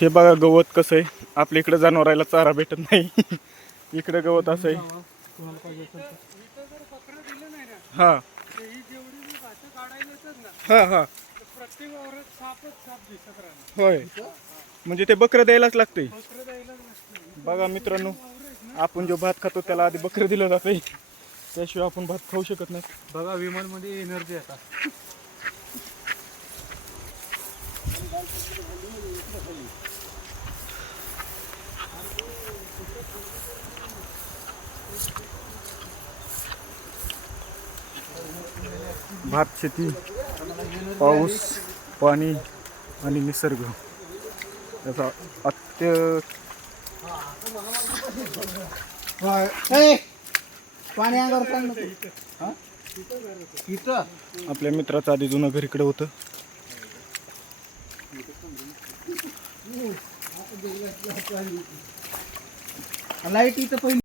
हे बघा गवत कसं आहे. आपल्या इकडे जनावराला चारा भेटत नाही. इकडे गवत असं आहे. हा हा हा होय, म्हणजे ते बकरं द्यायलाच लागते. बघा मित्रांनो, आपण जो भात खातो त्याला आधी बकरं दिलं जाते, त्याशिवाय आपण भात खाऊ शकत नाही. बघा विमान मध्ये एनर्जी येतात. भात शेती, पाऊस, पाणी आणि निसर्ग याचा पाणी अंगावर आपल्या मित्राचं आधी जुनं घर इकडे होतं. लाईट इथं पहिली